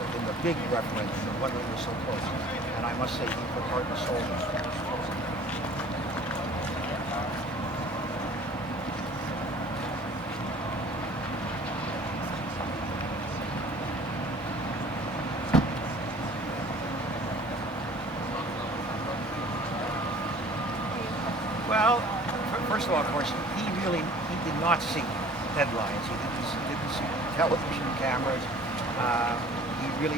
in the big referendum, the one that was so close. And I must say, he put heart and soul in it. Well, first of all, of course, he did not see headlines. He didn't see television cameras. He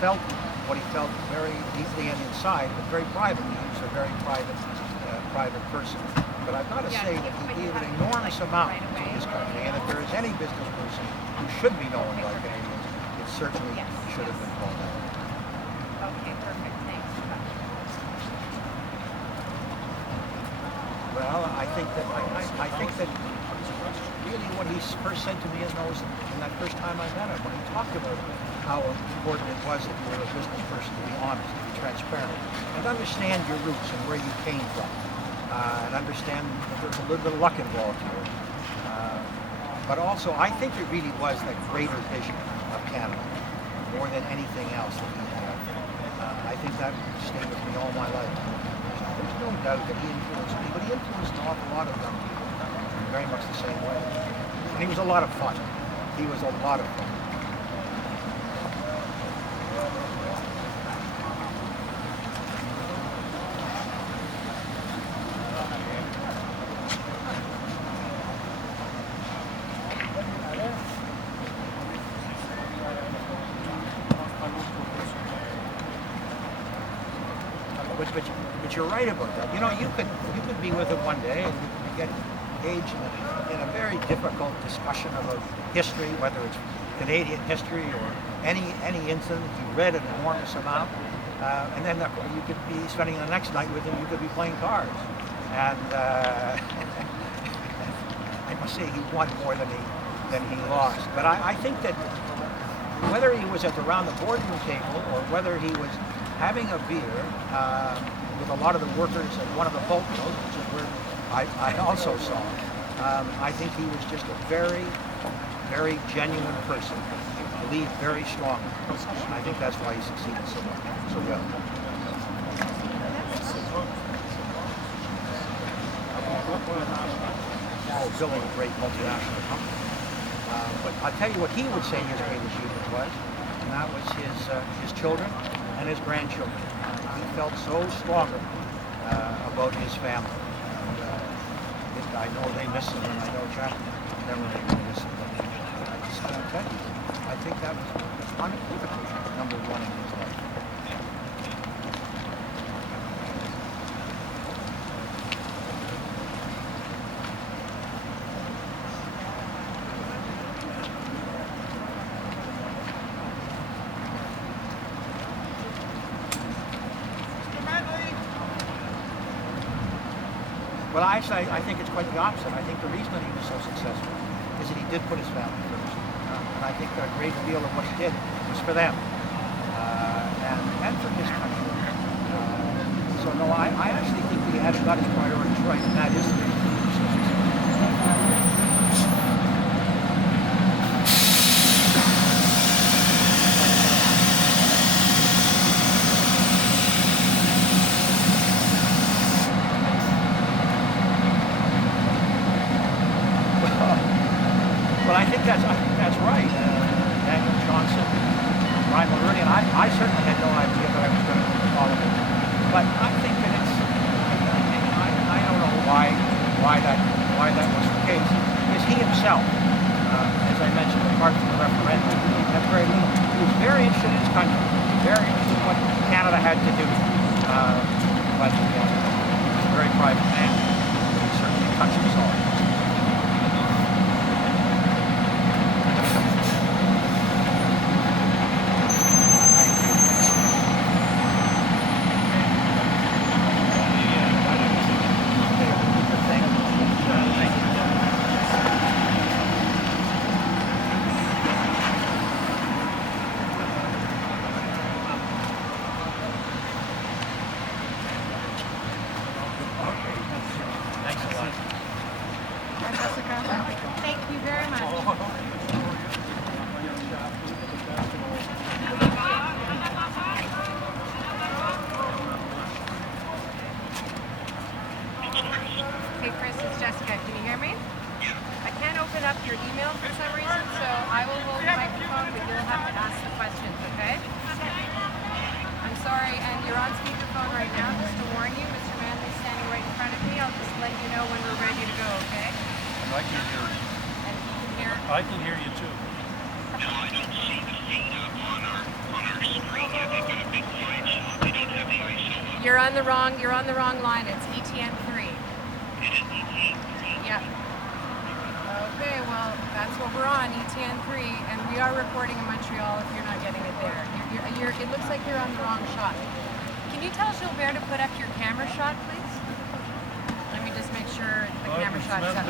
felt what he felt very deeply and inside, but very privately. He was a very private person. But I've got to say that he gave an enormous amount to this country, and if there is any business person who should be known by Canadians, it certainly should have been Paul Guy. Okay, perfect. Thanks. Well, I think that really what he first said to me in that first time I met him, when he talked about how important it was that you were a business person to be honest, to be transparent, and understand your roots and where you came from, and understand that there's a little bit of luck involved here. But also, I think it really was that greater vision of Canada, more than anything else that he had. I think that stayed with me all my life. There's no doubt that he influenced me, but he influenced an awful lot of young people in very much the same way. And he was a lot of fun. He was a lot of fun. But you're right about that. You know, you could be with him one day and you could get engaged in a very difficult discussion about history, whether it's Canadian history or any incident. He read an enormous amount, and then you could be spending the next night with him. You could be playing cards, and I must say he won more than he lost. But I think that whether he was around the boardroom table or whether he was having a beer with a lot of the workers at one of the boat mills, which is where I also saw him, I think he was just a very, very genuine person. He believed very strongly. And I think that's why he succeeded so well. Building a great multinational company. But I'll tell you what he would say his great achievement was, and that was his children and his grandchildren. He felt so strongly about his family. And I know they miss him, and I know Jack never really miss him. But I just can't tell you. I think that was unequivocally number one in his life. Well, actually, I think it's quite the opposite. I think the reason that he was so successful is that he did put his family first. And I think a great deal of what he did was for them and for his country. So, no, I actually think that he had got his priorities right, and that is the reason he was so successful. Well, I think that's right. Daniel Johnson, Brian Mulroney, and I certainly had no idea that I was going to follow him. But I think that I don't know why that was the case. Is he himself, as I mentioned, apart from the referendum, he had very little. He was very interested in his country, very interested in what Canada had to do. But he was a very private man. He certainly touched us all. Thanks a lot. email for some reason, so I will hold the microphone, but you'll have to ask the questions, okay? I'm sorry, and you're on speakerphone right now, just to warn you. Mr. Manley's standing right in front of me. I'll just let you know when we're ready to go, okay? And I can hear you. And you can hear. I can hear you too. Now, I don't see the feed up on our screen yet. They've got a big line, so they don't have the ISO up. You're on the wrong line. It's ETN3. It is ETN3. Yep. Okay, well, that's what we're on, ETN3, and we are reporting in Montreal if you're not getting it there. It looks like you're on the wrong shot. Can you tell Gilbert to put up your camera shot, please? Let me just make sure the camera shot's up.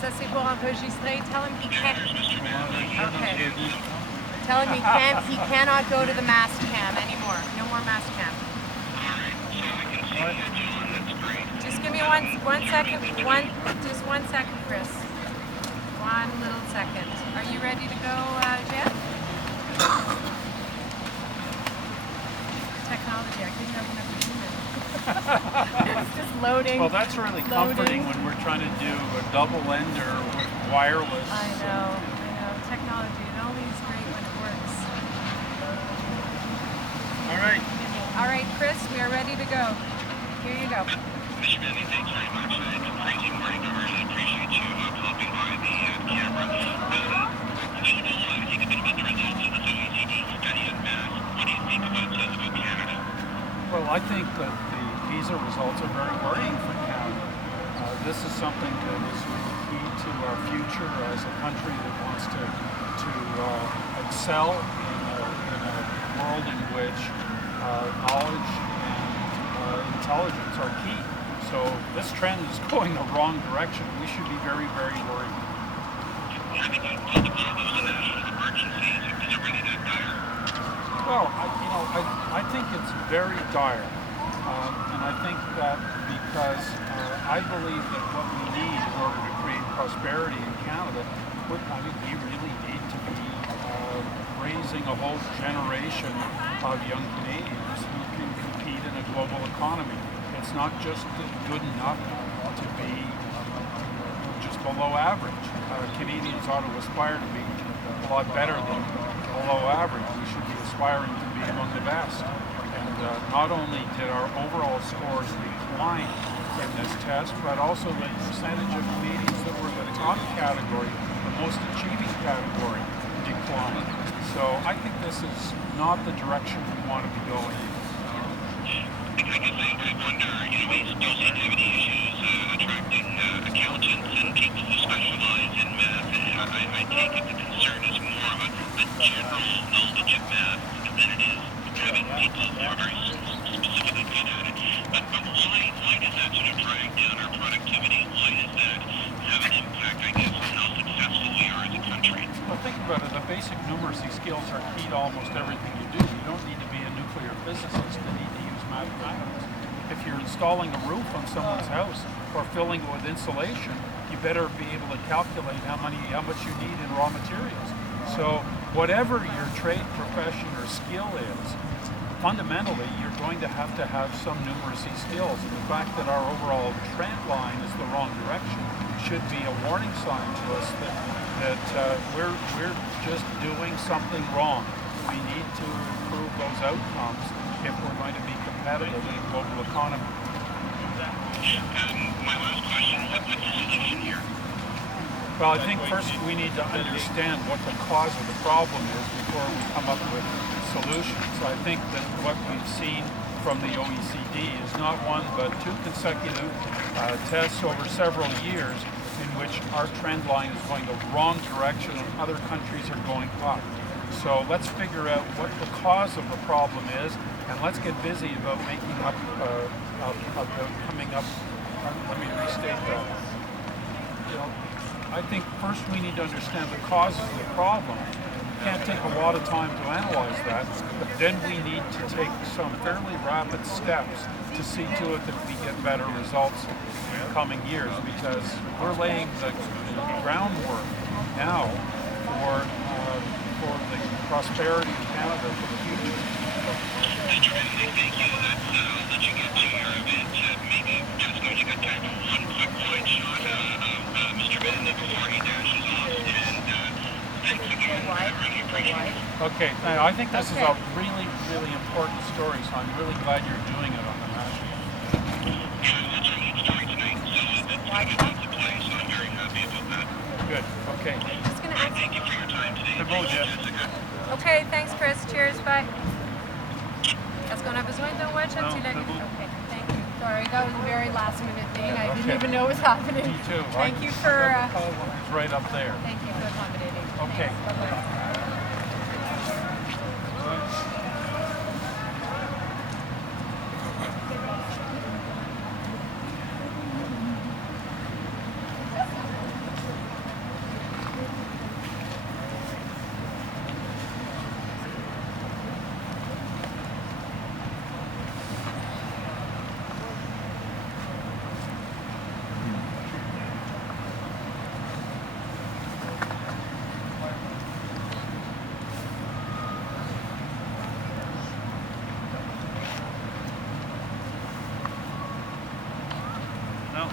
Ça c'est pour enregistrer. Tell him he can't. Okay. Tell him he cannot go to the mask cam anymore. No more mask cam. Just give me one second. Just 1 second, Chris. One little second. Are you ready to go, Jen? Technology. I couldn't open up the email. It's just loading. Well, that's really comforting when we're trying to do a double ender with wireless. I know. Technology. It only is great when it works. All right, Chris, we are ready to go. Here you go. Mr. Manley, thanks very much. It's a crazy morning. I really appreciate you popping by the camera. Just to take a bit about the results of this OECD study on math. What do you think about Canada? Well, I think that the visa results are very worrying for Canada. This is something that is really key to our future as a country that wants to excel in a world in which knowledge and intelligence are key. So this trend is going the wrong direction. We should be very, very worried. Have you called the problems to national emergencies? Is it really that dire? Well, I think it's very dire. And I think that because I believe that what we need in order to create prosperity in Canada, we really need to be raising a whole generation of young Canadians who can compete in a global economy. It's not just good enough to be just below average. Canadians ought to aspire to be a lot better than below average. We should be aspiring to be among the best. And not only did our overall scores decline in this test, but also the percentage of Canadians that were in the top category, the most achieving category, declined. So I think this is not the direction we want to be going in. I guess I wonder, we still seem to have any issues attracting accountants and people who specialize in math. I take it the concern is more of a general knowledge of math than it is having people who are very specifically good at it. But why does that sort of drag down our productivity? Why does that have an impact, I guess, on how successful we are as a country? Well, think about it. The basic numeracy skills are key to almost everything you do. You don't need to be a nuclear physicist to need to use mathematics. If you're installing a roof on someone's house or filling it with insulation, you better be able to calculate how much you need in raw materials. So whatever your trade, profession, or skill is, fundamentally you're going to have some numeracy skills. And the fact that our overall trend line is the wrong direction should be a warning sign to us that we're just doing something wrong. We need to improve those outcomes if we're going to be competitive in a global economy. My last question, what's the solution here? Well, I think first we need to understand what the cause of the problem is before we come up with solutions. I think that what we've seen from the OECD is not one but two consecutive tests over several years in which our trend line is going the wrong direction and other countries are going up. So let's figure out what the cause of the problem is, and let's get busy about making up, coming up. Let me restate that. I think first we need to understand the causes of the problem. It can't take a lot of time to analyze that, but then we need to take some fairly rapid steps to see to it that we get better results in the coming years, because we're laying the groundwork now for the prosperity of Canada for the future. Mr. Manley, thank you. I'll let you get to your event. Maybe just know you got time for one quick wide shot of before he dashes off. And thanks again. I really appreciate it. Okay, I think this is a really, really important story, so I'm really glad you're doing it on the national. Yeah, that's our lead story tonight. So that's going to be the play, so I'm very happy about that. Good, okay. Just gonna ask. Thank you for your time today. C'est beau, Jeff. Jessica. Okay, thanks, Chris. Cheers. Bye. Est-ce qu'on a besoin d'un watch? No, Okay, c'est beau. thank you. Sorry, that was a very last minute thing. I didn't Okay. even know it was happening. Me too. Thank you for. It's right up there. Thank you for accommodating. Okay. Thanks. Bye-bye. No.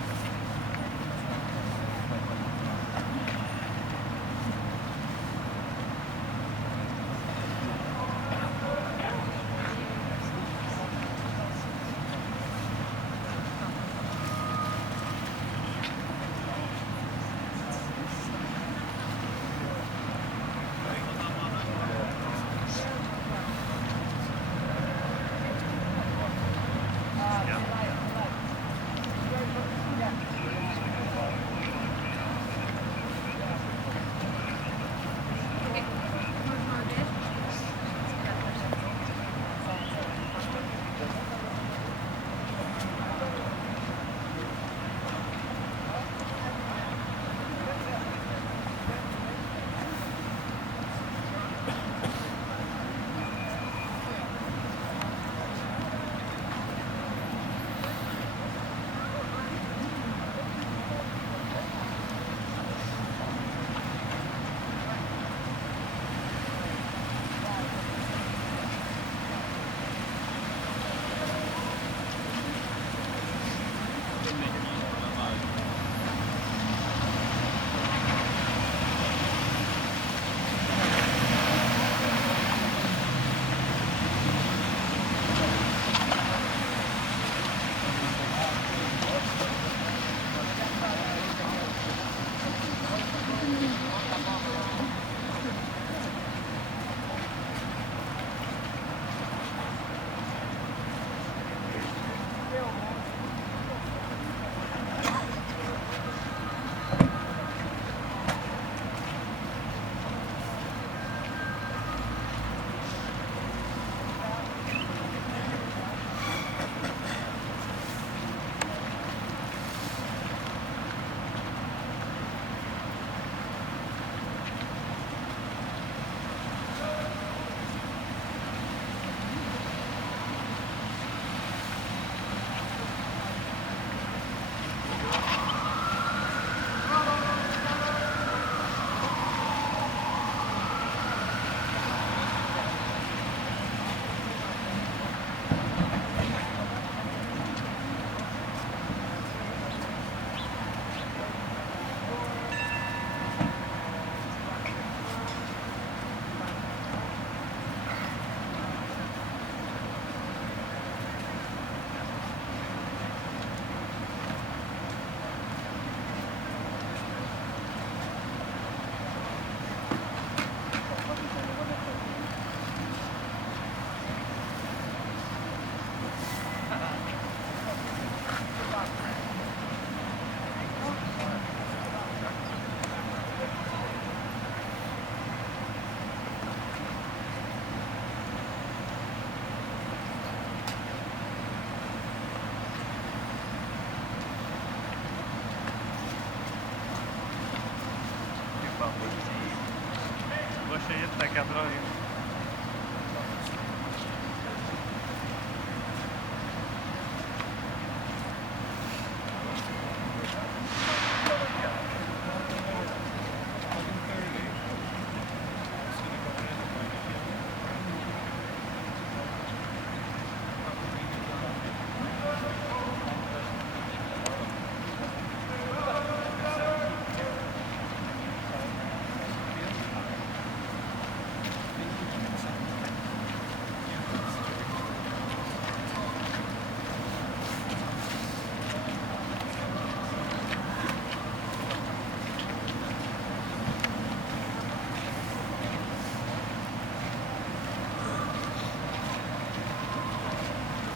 Vou cheio de tacar droga.